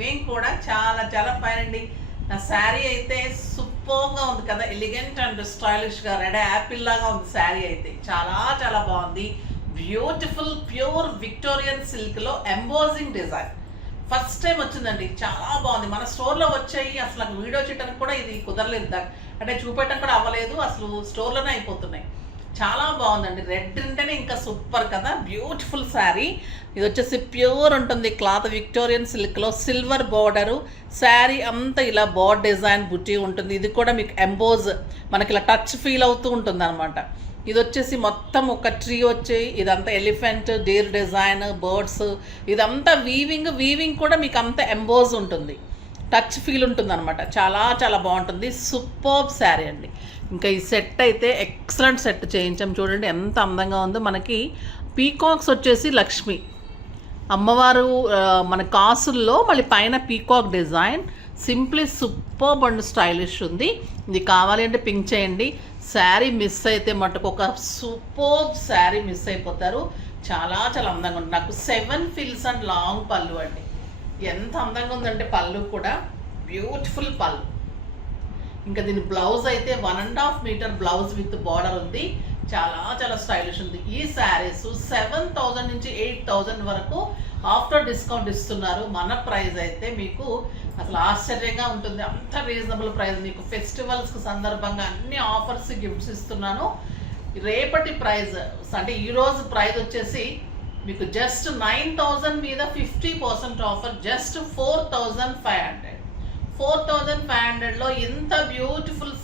మేము కూడా చాలా చాలా ఫైన్ అండి. నా శారీ అయితే సూపర్గా ఉంది కదా, ఎలిగెంట్ అండ్ స్టైలిష్గా రెడ్ యాపిల్ లాగా ఉంది శారీ అయితే. చాలా చాలా బాగుంది. బ్యూటిఫుల్ ప్యూర్ విక్టోరియన్ సిల్క్లో ఎంబోజింగ్ డిజైన్ ఫస్ట్ టైం వచ్చిందండి. చాలా బాగుంది. మన స్టోర్లో వచ్చాయి, అసలు నాకు వీడియో చేయడానికి కూడా ఇది కుదరలేదు, అంటే చూపెట్టడం కూడా అవ్వలేదు, అసలు స్టోర్లోనే అయిపోతున్నాయి. చాలా బాగుందండి. రెడ్ అంటేనే ఇంకా సూపర్ కదా. బ్యూటిఫుల్ శారీ. ఇది వచ్చేసి ప్యూర్ ఉంటుంది క్లాత్, విక్టోరియన్ సిల్క్లో సిల్వర్ బార్డరు. శారీ అంతా ఇలా బోర్డ్ డిజైన్ బుట్టి ఉంటుంది. ఇది కూడా మీకు ఎంబోజ్ మనకి ఇలా టచ్ ఫీల్ అవుతూ ఉంటుంది అనమాట. ఇది వచ్చేసి మొత్తం ఒక ట్రీ వచ్చి ఇదంతా ఎలిఫెంట్, డీర్ డిజైన్, బర్డ్స్, ఇదంతా వీవింగ్ కూడా మీకు అంతా ఎంబోజ్ ఉంటుంది, టచ్ ఫీల్ ఉంటుంది అనమాట. చాలా చాలా బాగుంటుంది. సూపర్బ్ శారీ అండి. ఇంకా ఈ సెట్ అయితే ఎక్సలెంట్ సెట్ చేయించాం. చూడండి ఎంత అందంగా ఉందో. మనకి పీకాక్స్ వచ్చేసి లక్ష్మి అమ్మవారు మన కాసుల్లో మళ్ళీ పైన peacock design. Simply superb and stylish ఉంది. ఇది కావాలి అంటే పింక్ చేయండి. శారీ మిస్ అయితే మటుకు ఒక సూపర్బ్ శారీ మిస్ అయిపోతారు. చాలా చాలా అందంగా ఉంది. నాకు 7 ఫిల్స్ అండ్ లాంగ్ పళ్ళు అండి. ఎంత అందంగా ఉందంటే పళ్ళు కూడా బ్యూటిఫుల్ పళ్ళు. ఇంకా దీని బ్లౌజ్ అయితే 1.5 మీటర్ బ్లౌజ్ విత్ బార్డర్ ఉంది. చాలా చాలా స్టైలిష్ ఉంది. ఈ శారీస్ 7,000 నుంచి 8,000 వరకు ఆఫ్టర్ డిస్కౌంట్ ఇస్తున్నారు. మన ప్రైస్ అయితే మీకు అసలు ఆశ్చర్యంగా ఉంటుంది. అంత రీజనబుల్ ప్రైస్. మీకు ఫెస్టివల్స్ సందర్భంగా అన్ని ఆఫర్స్, గిఫ్ట్స్ ఇస్తున్నాను. రేపటి ప్రైస్ అంటే ఈరోజు ప్రైస్ వచ్చేసి మీకు జస్ట్ 9,000 మీద 50% ఆఫర్, జస్ట్ 4,500. 4,500లో ఇంత బ్యూటిఫుల్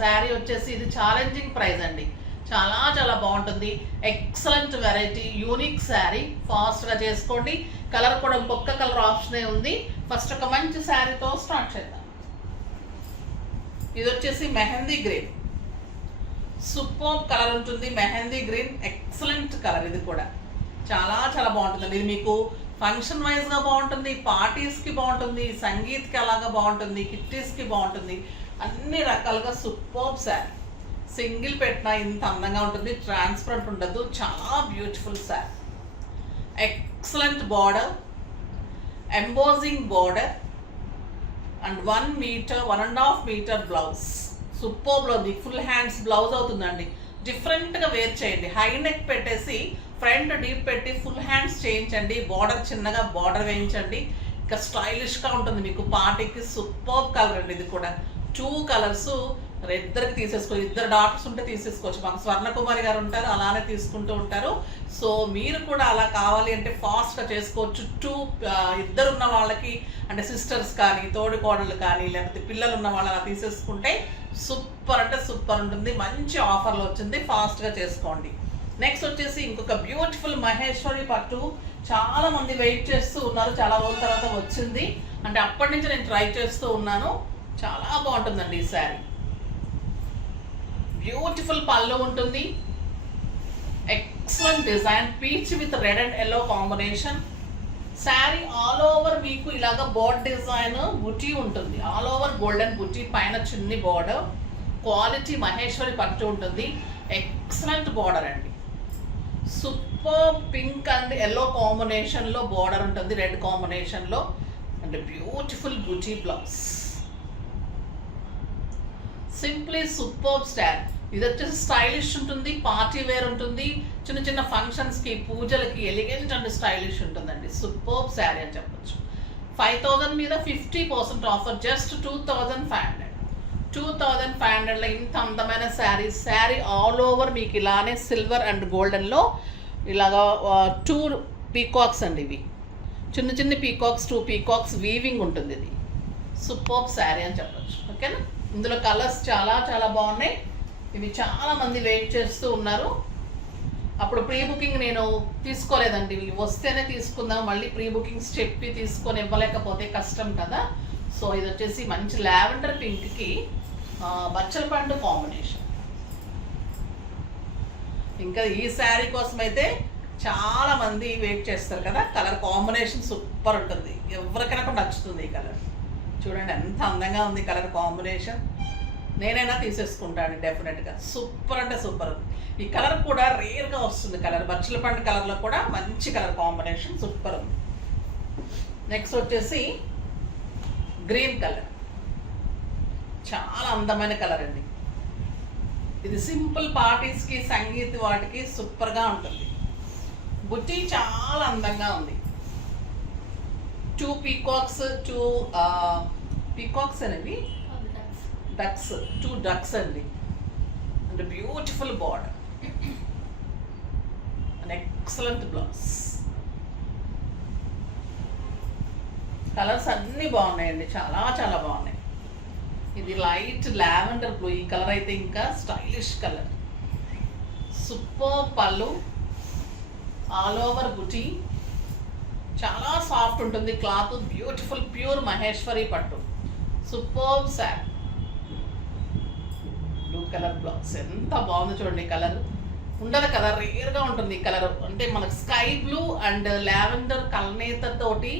శారీ వచ్చేసి ఇది ఛాలెంజింగ్ ప్రైస్ అండి. చాలా చాలా బాగుంటుంది. Excellent variety, unique sari. ఫాస్ట్గా చేసుకోండి. కలర్ కూడా ఇంకొక కలర్ ఆప్షనే ఉంది. ఫస్ట్ ఒక మంచి శారీతో స్టార్ట్ చేద్దాం. ఇది వచ్చేసి మెహందీ గ్రీన్. సూపర్ కలర్ ఉంటుంది. Mehndi green excellent colour. ఇది కూడా చాలా చాలా బాగుంటుందండి. ఇది మీకు ఫంక్షన్ వైజ్గా బాగుంటుంది, పార్టీస్కి బాగుంటుంది, సంగీత్కి అలాగా బాగుంటుంది, కిట్టీస్కి బాగుంటుంది. అన్ని రకాలుగా సూపర్ శారీ. సింగిల్ పెట్టినా ఇంత అందంగా ఉంటుంది. ట్రాన్స్పరెంట్ ఉండదు. చాలా beautiful sari. Excellent border, embossing border and 1 meter 1.5 meter blouse. Super blouse. Full hands blouse అవుతుందండి. డిఫరెంట్గా వేర్ చేయండి. హై నెక్ పెట్టేసి ఫ్రంట్ డీప్ పెట్టి ఫుల్ హ్యాండ్స్ చేయించండి. బార్డర్ చిన్నగా బార్డర్ వేయించండి. ఇంకా స్టైలిష్గా ఉంటుంది మీకు పార్టీకి. సూపర్ కలర్ అండి. ఇది కూడా 2 కలర్స్ ఇద్దరికి తీసేసుకోవచ్చు. 2 డాక్టర్స్ ఉంటే తీసేసుకోవచ్చు. మాకు స్వర్ణకుమారి గారు ఉంటారు, అలానే తీసుకుంటూ ఉంటారు. సో మీరు కూడా అలా కావాలి అంటే ఫాస్ట్గా చేసుకోవచ్చు. 2 ఇద్దరు ఉన్న వాళ్ళకి అంటే సిస్టర్స్ కానీ, తోడుకోడళ్ళు కానీ, లేకపోతే పిల్లలు ఉన్న వాళ్ళు అలా తీసేసుకుంటే సూపర్ అంటే సూపర్ ఉంటుంది. మంచి ఆఫర్లో వచ్చింది. ఫాస్ట్గా చేసుకోండి. నెక్స్ట్ వచ్చేసి ఇంకొక బ్యూటిఫుల్ మహేశ్వరి పట్టు. చాలా మంది వెయిట్ చేస్తూ ఉన్నారు. చాలా రోజుల తర్వాత వచ్చింది. అంటే అప్పటి నుంచి నేను ట్రై చేస్తూ ఉన్నాను. చాలా బాగుంటుందండి ఈ శారీ. బ్యూటిఫుల్ పళ్ళు ఉంటుంది. Excellent design. Peach with red and yellow combination. Sari all over మీకు ఇలాగ బోర్డ్ డిజైన్ బుటీ ఉంటుంది. ఆల్ ఓవర్ గోల్డెన్ బుటీ, పైన చిన్ని బార్డర్. క్వాలిటీ మహేశ్వరి పట్టు ఉంటుంది. ఎక్సలెంట్ బార్డర్ అండి. సూపర్ పింక్ అండ్ ఎల్లో కాంబినేషన్లో బార్డర్ ఉంటుంది, రెడ్ కాంబినేషన్లో. And beautiful buti blouse. Simply super style. ఇది వచ్చేసి స్టైలిష్ ఉంటుంది, పార్టీ వేర్ ఉంటుంది, చిన్న చిన్న ఫంక్షన్స్కి, పూజలకి ఎలిగెంట్ అండ్ స్టైలిష్ ఉంటుందండి. సూపర్ శారీ అని చెప్పొచ్చు. 5,000 మీద 50% ఆఫర్, జస్ట్ 2,500. 2,500లో ఇంత అందమైన శారీ ఆల్ ఓవర్ మీకు ఇలానే సిల్వర్ అండ్ గోల్డెన్లో ఇలాగా 2 పీకాక్స్ అండి. ఇవి చిన్న చిన్న పీకాక్స్, 2 పీకాక్స్ వీవింగ్ ఉంటుంది. ఇది సూపర్ శారీ అని చెప్పొచ్చు. ఓకేనా. ఇందులో కలర్స్ చాలా చాలా బాగున్నాయి. ఇవి చాలా మంది వెయిట్ చేస్తూ ఉన్నారు. అప్పుడు ప్రీ బుకింగ్ నేను తీసుకోలేదండి. ఇవి వస్తేనే తీసుకుందాం, మళ్ళీ ప్రీ బుకింగ్స్ చెప్పి తీసుకొని ఇవ్వలేకపోతే కష్టం కదా. సో ఇది వచ్చేసి మంచి లావెండర్ పింక్కి బచ్చల పండు కాంబినేషన్. ఇంకా ఈ శారీ కోసం అయితే చాలా మంది వెయిట్ చేస్తారు కదా. కలర్ కాంబినేషన్ సూపర్ ఉంటుంది. ఎవరికైనా కూడా నచ్చుతుంది ఈ కలర్. చూడండి ఎంత అందంగా ఉంది కలర్ కాంబినేషన్. నేనైనా తీసేసుకుంటాను డెఫినెట్గా. సూపర్ అంటే సూపర్. ఈ కలర్ కూడా రేర్గా వస్తుంది. కలర్ బచ్చల పండు కలర్లో కూడా మంచి కలర్ కాంబినేషన్ సూపర్ ఉంది. నెక్స్ట్ వచ్చేసి గ్రీన్ కలర్, చాలా అందమైన కలర్ అండి. ఇది సింపుల్ పార్టీస్కి, సంగీత్ వాటికి సూపర్గా ఉంటుంది. బుట్టి చాలా అందంగా ఉంది. 2 పీకాక్స్ అనేవి డక్స్, 2 డక్స్ అండి. And beautiful border and excellent blouse. Colours అన్నీ బాగున్నాయండి, చాలా చాలా బాగున్నాయి. ఇది లైట్ లావెండర్ బ్లూ, ఈ కలర్ అయితే ఇంకా స్టైలిష్ కలర్. సూపర్ పళ్ళు, ఆల్ ఓవర్ బుటీ, చాలా సాఫ్ట్ ఉంటుంది క్లాత్. బ్యూటిఫుల్ ప్యూర్ మహేశ్వరి పట్టు, super sari. Blue colour blouse ఎంత బాగుంది చూడండి. కలర్ ఉండదు కదా, రేర్గా ఉంటుంది ఈ కలర్. అంటే మనకు స్కై బ్లూ అండ్ లావెండర్ కలనేత తోటి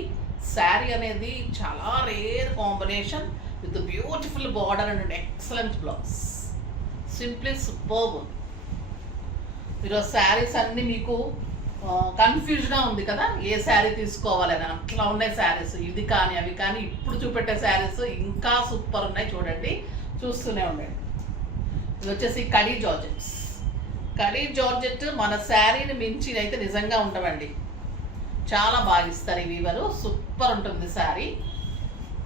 శారీ అనేది చాలా rare combination with beautiful border and excellent blouse. Simply superb. ఈరోజు శారీస్ అన్నీ మీకు కన్ఫ్యూజ్గా ఉంది కదా, ఏ శారీ తీసుకోవాలని. అట్లా ఉన్నాయి శారీస్, ఇది కానీ అవి కానీ. ఇప్పుడు చూపెట్టే శారీస్ ఇంకా సూపర్ ఉన్నాయి, చూడండి, చూస్తూనే ఉండండి. ఇది వచ్చేసి కడీ జార్జెట్స్. కడీ జార్జెట్ మన శారీని మించి అయితే నిజంగా ఉండవండి, చాలా బాగా ఇస్తారు ఈ వీవరు. సూపర్ ఉంటుంది శారీ.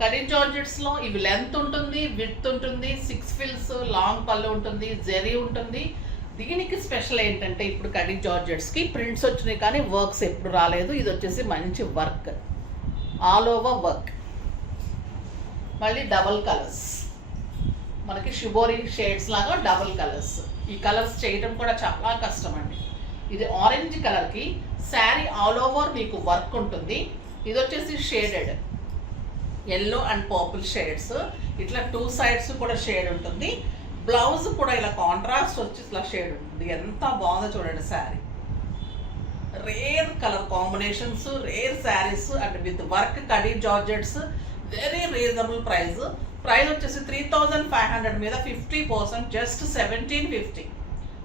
కడీ జార్జెట్స్లో ఇవి లెంత్ ఉంటుంది, విడ్త్ ఉంటుంది, 6 ఫిల్స్, లాంగ్ పళ్ళు ఉంటుంది, జెరీ ఉంటుంది. దీనికి స్పెషల్ ఏంటంటే ఇప్పుడు కడీ జార్జెట్స్కి ప్రింట్స్ వచ్చినాయి కానీ వర్క్స్ ఎప్పుడు రాలేదు. ఇది వచ్చేసి మంచి వర్క్, ఆల్ ఓవర్ వర్క్. మళ్ళీ డబల్ కలర్స్, మనకి షిబోరి షేడ్స్ లాగా డబల్ కలర్స్. ఈ కలర్స్ చేయడం కూడా చాలా కష్టం అండి. ఇది ఆరెంజ్ కలర్కి శారీ ఆల్ ఓవర్ మీకు వర్క్ ఉంటుంది. ఇది వచ్చేసి shaded yellow and purple shades, ఇట్లా 2 సైడ్స్ కూడా షేడ్ ఉంటుంది. బ్లౌజ్ కూడా ఇలా కాంట్రాస్ట్ వచ్చి ఇట్లా షేడ్ ఉంటుంది. ఎంత బాగుందో చూడండి sari. Rare colour combinations, rare saris and with work khadi georgettes. Very reasonable price. Price వచ్చేసి 3500 మీద 50%, జస్ట్ 1750.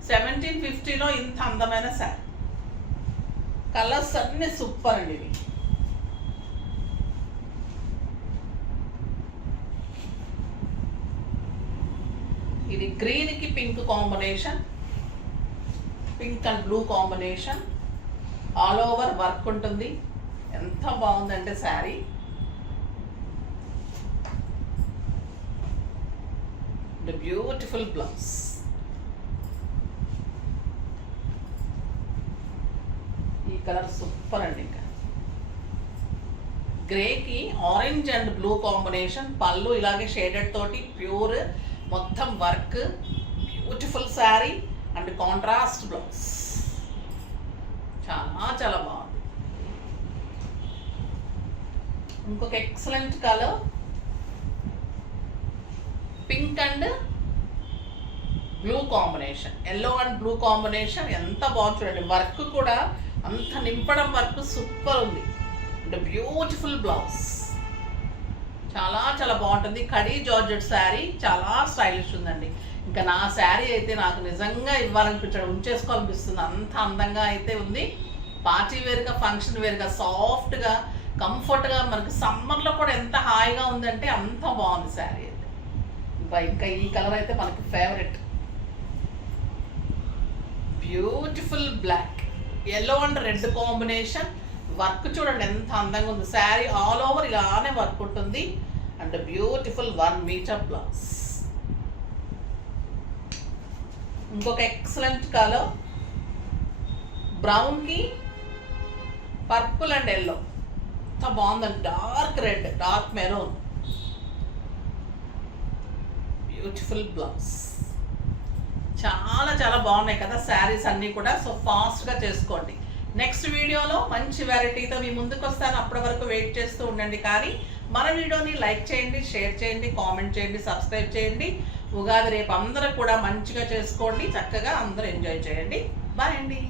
1750లో ఇంత అందమైన శారీ. కలర్స్ అన్నీ సూపర్ అండి. ఇవి ఇది గ్రీన్కి pink combination, pink and blue combination. All over work ఉంటుంది. ఎంత బాగుందంటే శారీ. Beautiful blouse. ఈ కలర్ సూపర్ అండి. ఇంకా గ్రేకి ఆరెంజ్ అండ్ బ్లూ కాంబినేషన్. పళ్ళు ఇలాగే షేడెడ్ తోటి ప్యూర్ మొత్తం work. Beautiful sari and contrast blouse. చాలా చాలా బాగుంది. ఇంకొక excellent colour pink and blue combination, yellow and blue combination. ఎంత బాగుంది చూడండి. వర్క్ కూడా అంత నింపడం వర్క్ సూపర్ ఉంది. అండ్ బ్యూటిఫుల్ బ్లౌజ్, చాలా చాలా బాగుంటుంది. కడీ జార్జెట్ శారీ చాలా స్టైలిష్ ఉందండి. ఇంకా నా శారీ అయితే నాకు నిజంగా ఇవ్వాలనిపించడం, ఉంచేసుకోవాలనిపిస్తుంది, అంత అందంగా అయితే ఉంది. పార్టీ వేర్గా, ఫంక్షన్ వేర్గా, సాఫ్ట్గా, కంఫర్ట్గా, మనకి సమ్మర్లో కూడా ఎంత హాయిగా ఉందంటే అంత బాగుంది శారీ అయితే. ఇంకా ఈ కలర్ అయితే మనకి favourite. Beautiful black, yellow and red combination. Work చూడండి ఎంత అందంగా ఉంది. శారీ ఆల్ ఓవర్ ఇలానే వర్క్ ఉంటుంది. And beautiful 1 metre blouse. ఇంకొక ఎక్సలెంట్ కలర్ బ్రౌన్కి పర్పుల్ అండ్ ఎల్లో. ఎంత బాగుందండి. Dark red, dark maroon. Beautiful blouse. చాలా చాలా బాగున్నాయి కదా శారీస్ అన్నీ కూడా. సో ఫాస్ట్గా చేసుకోండి. నెక్స్ట్ వీడియోలో మంచి వెరైటీతో మీ ముందుకు వస్తాను. అప్పటి వరకు వెయిట్ చేస్తూ ఉండండి. కానీ మన వీడియోని లైక్ చేయండి, షేర్ చేయండి, కామెంట్ చేయండి, సబ్స్క్రైబ్ చేయండి. ఉగాది రేపు అందరూ కూడా మంచిగా చేసుకోండి, చక్కగా అందరూ ఎంజాయ్ చేయండి. బాయ్ అండి.